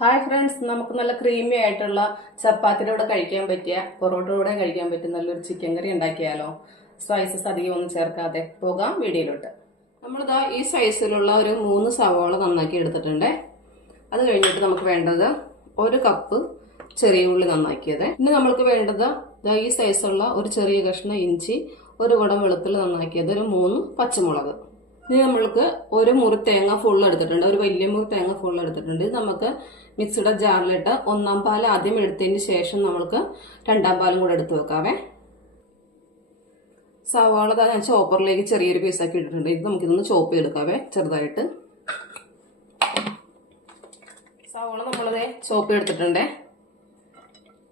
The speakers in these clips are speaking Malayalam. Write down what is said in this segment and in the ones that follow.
ഹായ് ഫ്രണ്ട്സ്, നമുക്ക് നല്ല ക്രീമി ആയിട്ടുള്ള ചപ്പാത്തിയുടെ കൂടെ കഴിക്കാൻ പറ്റിയ പൊറോട്ടയുടെ കൂടെ കഴിക്കാൻ പറ്റിയ നല്ലൊരു ചിക്കൻ കറി ഉണ്ടാക്കിയാലോ. സ്പൈസസ് അധികം ഒന്നും ചേർക്കാതെ പോകാം വീഡിയോയിലോട്ട്. നമ്മളിതാ ഈ സൈസിലുള്ള ഒരു 3 സവാള നന്നാക്കി എടുത്തിട്ടുണ്ട്. അത് കഴിഞ്ഞിട്ട് നമുക്ക് വേണ്ടത് 1 കപ്പ് ചെറിയ ഉള്ളി നന്നാക്കിയത്. ഇനി നമ്മൾക്ക് വേണ്ടത് ഈ സൈസുള്ള ഒരു ചെറിയ കഷ്ണം ഇഞ്ചി, 1 കുടം വെളുത്തുള്ളി നന്നാക്കിയത്, ഒരു 3 പച്ചമുളക്. ഇനി നമ്മൾക്ക് ഒരു മുറി തേങ്ങ ഫുൾ എടുത്തിട്ടുണ്ട്, ഒരു വലിയ മുറി തേങ്ങ ഫുൾ എടുത്തിട്ടുണ്ട്. ഇത് നമുക്ക് മിക്സിയുടെ ജാറിലിട്ട് 1-ാം പാൽ ആദ്യം എടുത്തതിന് ശേഷം നമ്മൾക്ക് 2-ാം പാലും കൂടെ എടുത്ത് വെക്കാവേ. സവാള ഞാൻ ചോപ്പറിലേക്ക് ചെറിയൊരു പീസാക്കി ഇട്ടിട്ടുണ്ട്. ഇത് നമുക്കിതൊന്ന് ചോപ്പ് ചെയ്തെടുക്കാവേ ചെറുതായിട്ട്. സവാള നമ്മളത് ചോപ്പ് എടുത്തിട്ടുണ്ട്.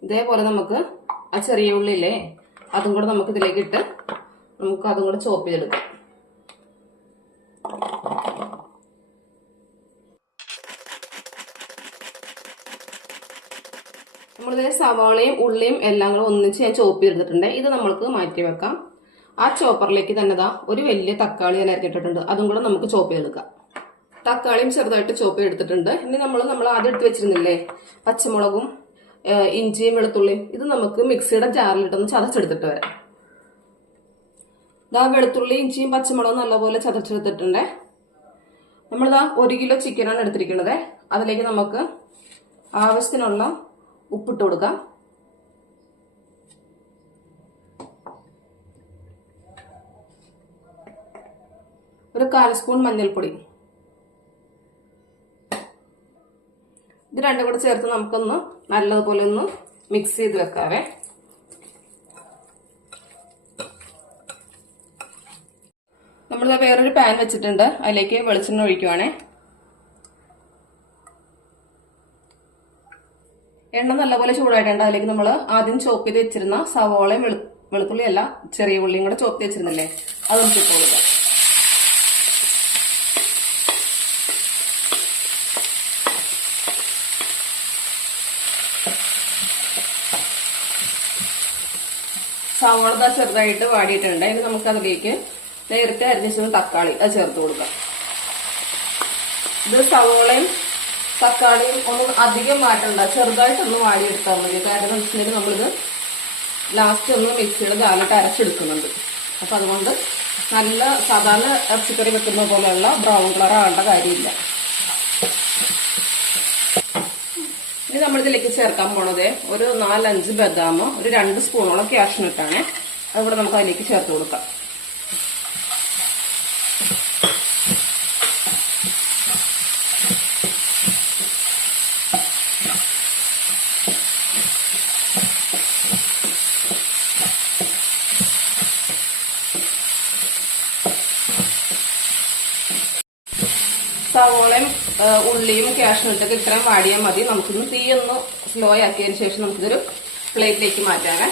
ഇതേപോലെ നമുക്ക് ആ ചെറിയ ഉള്ളില്ലേ അതും കൂടെ നമുക്ക് ഇതിലേക്ക് ഇട്ട് നമുക്ക് അതും കൂടെ ചോപ്പ് ചെയ്തെടുക്കാം. നമ്മളിതിലെ സവാളയും ഉള്ളിയും എല്ലാം കൂടെ ഒന്നിച്ച് ഞാൻ ചോപ്പ് ചെയ്തിട്ടുണ്ട്. ഇത് നമ്മൾക്ക് മാറ്റി വെക്കാം. ആ ചോപ്പറിലേക്ക് തന്നെ ഒരു വലിയ തക്കാളി ഞാൻ ഇറക്കിയിട്ടുണ്ട്, അതും കൂടെ നമുക്ക് ചോപ്പ് ചെയ്തെടുക്കാം. തക്കാളിയും ചെറുതായിട്ട് ചോപ്പ് ചെയ്തെടുത്തിട്ടുണ്ട്. ഇനി നമ്മൾ ആദ്യം എടുത്ത് വെച്ചിരുന്നില്ലേ പച്ചമുളകും ഇഞ്ചിയും വെളുത്തുള്ളിയും, ഇത് നമുക്ക് മിക്സിയുടെ ജാറിലിട്ടൊന്ന് ചതച്ചെടുത്തിട്ട് വരാം. വെളുത്തുള്ളി ഇഞ്ചിയും പച്ചമുളകും നല്ലപോലെ ചതച്ചെടുത്തിട്ടുണ്ട്. നമ്മളിതാ 1 കിലോ ചിക്കനാണ് എടുത്തിരിക്കുന്നത്. അതിലേക്ക് നമുക്ക് ആവശ്യത്തിനുള്ള ഉപ്പിട്ട് കൊടുക്കാം. ഒരു 1/4 സ്പൂൺ മഞ്ഞൾപ്പൊടി. ഇത് രണ്ടും കൂടെ ചേർത്ത് നമുക്കൊന്ന് നല്ലതുപോലെ ഒന്ന് മിക്സ് ചെയ്ത് വെക്കാവേ. നമ്മളിത് വേറൊരു പാൻ വെച്ചിട്ടുണ്ട്, അതിലേക്ക് വെളിച്ചെണ്ണ ഒഴിക്കുവാണേ. എണ്ണ നല്ലപോലെ ചൂടായിട്ടുണ്ട്. അതിലേക്ക് നമ്മൾ ആദ്യം ചോപ്പ് ചെയ്ത് വെച്ചിരുന്ന സവോളയും വെളുത്തുള്ളി അല്ല ചെറിയ ഉള്ളിയും കൂടെ ചോപ്പ് ചെയ്ത് വെച്ചിരുന്നില്ലേ അത് നമുക്ക് ഇട്ട് കൊടുക്കാം. സവോള ചെറുതായിട്ട് വാടിയിട്ടുണ്ട്. ഇനി നമുക്ക് അതിലേക്ക് നേരത്തെ അരിഞ്ഞ തക്കാളി അത് ചേർത്ത് കൊടുക്കാം. ഇത് സവോളയും തക്കാളിയും ഒന്നും അധികം മാറ്റണ്ട, ചെറുതായിട്ടൊന്ന് വാടിയെടുത്താൽ മതി. കാരണം എന്ന് വെച്ചിട്ടുണ്ടെങ്കിൽ നമ്മളിത് ലാസ്റ്റ് ഒന്ന് മിക്സിയുടെ ജാറിലിട്ട് അരച്ചെടുക്കുന്നുണ്ട്. അപ്പം അതുകൊണ്ട് നല്ല സാധാരണ ഇറച്ചിക്കറി വെക്കുന്ന പോലെയുള്ള ബ്രൗൺ കളർ ആവേണ്ട കാര്യമില്ല. ഇനി നമ്മളിതിലേക്ക് ചേർക്കാൻ പോണത് ഒരു 4-5 ബദാമോ ഒരു 2 സ്പൂണോളം കാഷ്നട്ടാണ്. അതുകൂടെ നമുക്ക് അതിലേക്ക് ചേർത്ത് കൊടുക്കാം. സവോളയും ഉള്ളിയും കാഷ്നട്ടൊക്കെ ഇത്രയും വാടിയാൽ മതി. നമുക്കൊന്ന് തീയൊന്ന് സ്ലോ ആക്കിയതിന് ശേഷം നമുക്കിതൊരു പ്ലേറ്റിലേക്ക് മാറ്റാനേ.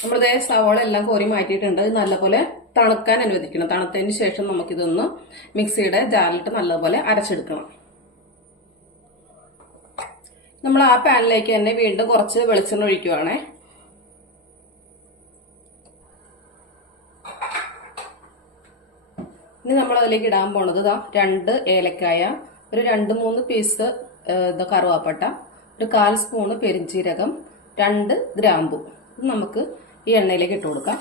നമ്മളിതേ സവോള എല്ലാം കോരി മാറ്റിയിട്ടുണ്ട്. ഇത് നല്ലപോലെ തണുക്കാൻ അനുവദിക്കണം. തണുത്തതിന് ശേഷം നമുക്കിതൊന്ന് മിക്സിയുടെ ജാറിലിട്ട് നല്ലപോലെ അരച്ചെടുക്കണം. നമ്മൾ ആ പാനിലേക്ക് തന്നെ വീണ്ടും കുറച്ച് വെളിച്ചെണ്ണ ഒഴിക്കുവാണേ. ഇനി നമ്മൾ അതിലേക്ക് ഇടാൻ പോണത് 2 ഏലക്കായ, ഒരു 2-3 പീസ് കറുവാപ്പട്ട, ഒരു 1/4 സ്പൂണ് പെരിഞ്ചീരകം, 2 ഗ്രാമ്പു. ഇത് നമുക്ക് ഈ എണ്ണയിലേക്ക് ഇട്ട് കൊടുക്കാം.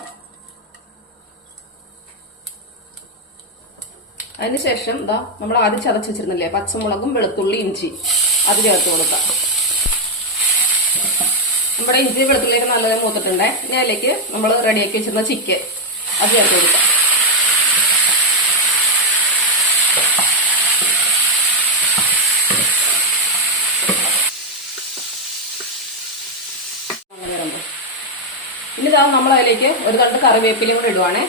അതിനുശേഷം നമ്മൾ ആദ്യം ചതച്ച് വെച്ചിരുന്നില്ലേ പച്ചമുളകും വെളുത്തുള്ളി ഇഞ്ചി അത് ചേർത്ത് കൊടുക്കാം. നമ്മുടെ ഇഞ്ചി വെളുത്തുള്ളിയൊക്കെ നല്ലത് മൂത്തിട്ടുണ്ടേ. ഇനി അതിലേക്ക് നമ്മൾ റെഡിയാക്കി വെച്ചിരുന്ന ചിക്കൻ അത് ചേർത്ത് കൊടുക്കാം. ഇനി നമ്മൾ അതിലേക്ക് ഒരു 2 കറിവേപ്പിലയും കൂടെ ഇടുവാണേ.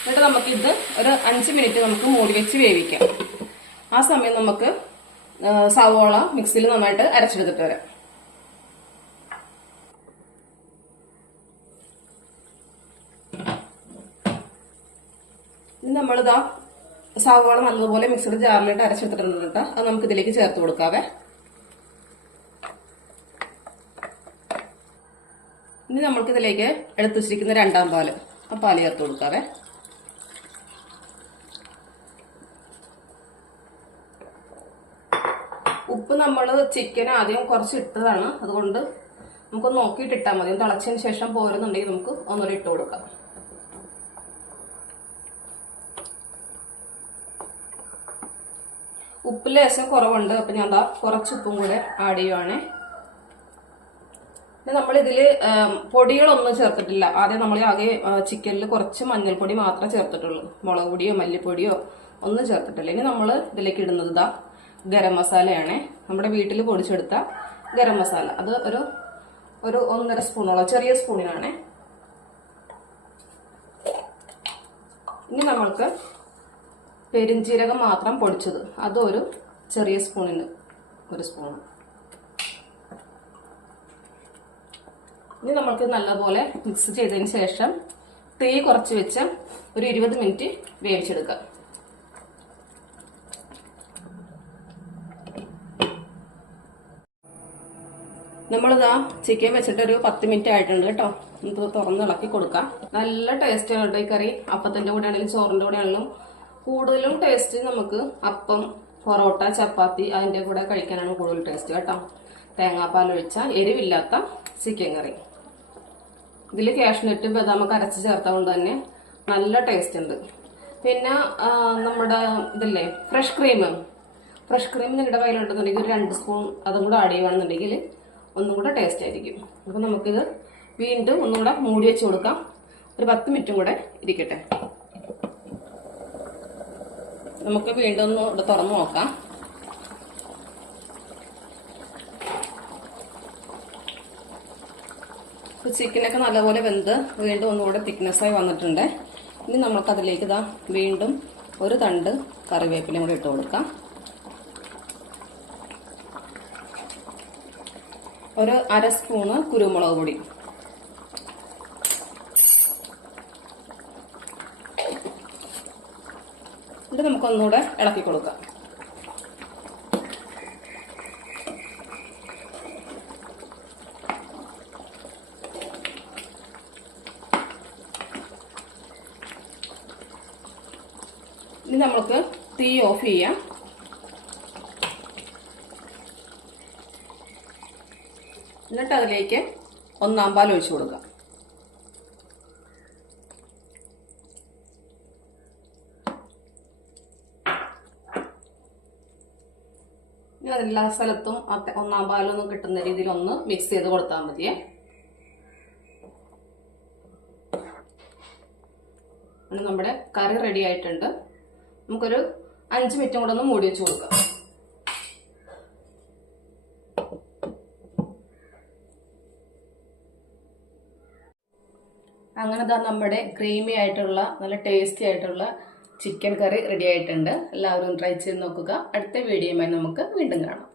എന്നിട്ട് നമുക്കിത് ഒരു 5 മിനിറ്റ് നമുക്ക് മൂടി വെച്ച് വേവിക്കാം. ആ സമയം നമുക്ക് സവോള മിക്സിയിൽ നന്നായിട്ട് അരച്ചെടുത്തിട്ട് വരാം. ഇനി നമ്മളിതാ സവോള നല്ലതുപോലെ മിക്സിയുടെ ജാറിലിട്ട് അരച്ചെടുത്തിട്ടുണ്ട് കേട്ടോ. അത് നമുക്ക് ഇതിലേക്ക് ചേർത്ത് കൊടുക്കാവേ. ഇനി നമ്മൾക്കിതിലേക്ക് എടുത്തു വെച്ചിരിക്കുന്ന 2-ാം പാല്, ആ പാല് ചേർത്ത് കൊടുക്കാവേ. ഉപ്പ് നമ്മൾ ചിക്കൻ ആദ്യം കുറച്ച് ഇട്ടതാണ്, അതുകൊണ്ട് നമുക്ക് നോക്കിയിട്ട് ഇട്ടാൽ മതി. തിളച്ചതിന് ശേഷം പോരുന്നുണ്ടെങ്കിൽ നമുക്ക് ഒന്നുകൂടി ഇട്ട് കൊടുക്കാം. ഉപ്പ് ലേശം കുറവുണ്ട്, അപ്പം ഞാൻ എന്താ കുറച്ച് ഉപ്പും കൂടെ ആഡ് ചെയ്യുവാണേ. നമ്മളിതിൽ പൊടികളൊന്നും ചേർത്തിട്ടില്ല. ആദ്യം നമ്മൾ ആകെ ചിക്കനിൽ കുറച്ച് മഞ്ഞൾപ്പൊടി മാത്രമേ ചേർത്തിട്ടുള്ളൂ. മുളക് പൊടിയോ മല്ലിപ്പൊടിയോ ഒന്നും ചേർത്തിട്ടില്ല. ഇനി നമ്മൾ ഇതിലേക്ക് ഇടുന്നത് ഇതാ ഗരം മസാലയാണ്. നമ്മുടെ വീട്ടിൽ പൊടിച്ചെടുത്ത ഗരം മസാല. അത് ഒരു 1.5 സ്പൂണോളം, ചെറിയ സ്പൂണിനാണ്. ഇനി നമ്മൾക്ക് പെരിഞ്ജീരകം മാത്രം പൊടിച്ചത്, അതൊരു ചെറിയ സ്പൂണിന് 1 സ്പൂൺ. ഇനി നമുക്ക് നല്ലപോലെ മിക്സ് ചെയ്തതിന് ശേഷം തീ കുറച്ച് വെച്ച് ഒരു 20 മിനിറ്റ് വേവിച്ചെടുക്കാം. നമ്മളിതാ ചിക്കൻ വെച്ചിട്ട് ഒരു 10 മിനിറ്റ് ആയിട്ടുണ്ട് കേട്ടോ. നമുക്ക് തുറന്ന് ഇളക്കി കൊടുക്കാം. നല്ല ടേസ്റ്റ് ആണ് കേട്ടോ ഈ കറി. അപ്പത്തിന്റെ കൂടെ ആണെങ്കിലും ചോറിന്റെ കൂടെ ആണെങ്കിലും കൂടുതലും ടേസ്റ്റ് നമുക്ക് അപ്പം, പൊറോട്ട, ചപ്പാത്തി അതിന്റെ കൂടെ കഴിക്കാനാണ് കൂടുതൽ ടേസ്റ്റ് കേട്ടോ. തേങ്ങാപ്പാൽ ഒഴിച്ച എരിവില്ലാത്ത ചിക്കൻ കറി. ഇതിൽ കാഷ്നട്ട് ബദാമൊക്കെ അരച്ച് ചേർത്തതുകൊണ്ട് തന്നെ നല്ല ടേസ്റ്റ് ഉണ്ട്. പിന്നെ നമ്മുടെ ഇതില്ലേ ഫ്രഷ് ക്രീം നിങ്ങളുടെ കയ്യിലുണ്ടെന്നുണ്ടെങ്കിൽ ഒരു 2 സ്പൂൺ അതും കൂടെ ആഡ് ചെയ്യുകയാണെന്നുണ്ടെങ്കിൽ ഒന്നും കൂടെ ടേസ്റ്റ് ആയിരിക്കും. അപ്പം നമുക്കിത് വീണ്ടും ഒന്നും കൂടെ മൂടി വെച്ച് കൊടുക്കാം. ഒരു 10 മിനിറ്റും കൂടെ ഇരിക്കട്ടെ. നമുക്ക് വീണ്ടും ഒന്ന് ഇവിടെ തുറന്ന് നോക്കാം. ചിക്കനൊക്കെ നല്ലപോലെ വെന്ത് വീണ്ടും ഒന്നുകൂടെ തിക്നെസ്സായി വന്നിട്ടുണ്ട്. ഇനി നമുക്കതിലേക്ക് ഇതാ വീണ്ടും ഒരു തണ്ട് കറിവേപ്പിലയും കൂടെ ഇട്ട് കൊടുക്കാം. ഒരു 1/2 സ്പൂണ് കുരുമുളക് പൊടി. ഇത് നമുക്കൊന്നുകൂടെ ഇളക്കി കൊടുക്കാം. ഇനി നമുക്ക് തീ ഓഫ് ചെയ്യാം. എന്നിട്ട് അതിലേക്ക് 1/4 പാൽ ഒഴിച്ചു കൊടുക്കാം. ഇനി അതെല്ലാ സ്ഥലത്തും 1/4 പാലൊന്നും കിട്ടുന്ന രീതിയിൽ ഒന്ന് മിക്സ് ചെയ്ത് കൊടുത്താൽ മതിയേ. നമ്മുടെ കറി റെഡി ആയിട്ടുണ്ട്. നമുക്കൊരു 5 മിനിറ്റും കൂടെ ഒന്ന് മൂടി വെച്ച് കൊടുക്കാം. അങ്ങനെ നമ്മുടെ ക്രീമി ആയിട്ടുള്ള നല്ല ടേസ്റ്റി ആയിട്ടുള്ള ചിക്കൻ കറി റെഡി ആയിട്ടുണ്ട്. എല്ലാവരും ട്രൈ ചെയ്ത് നോക്കുക. അടുത്ത വീഡിയോയുമായി നമുക്ക് വീണ്ടും കാണാം.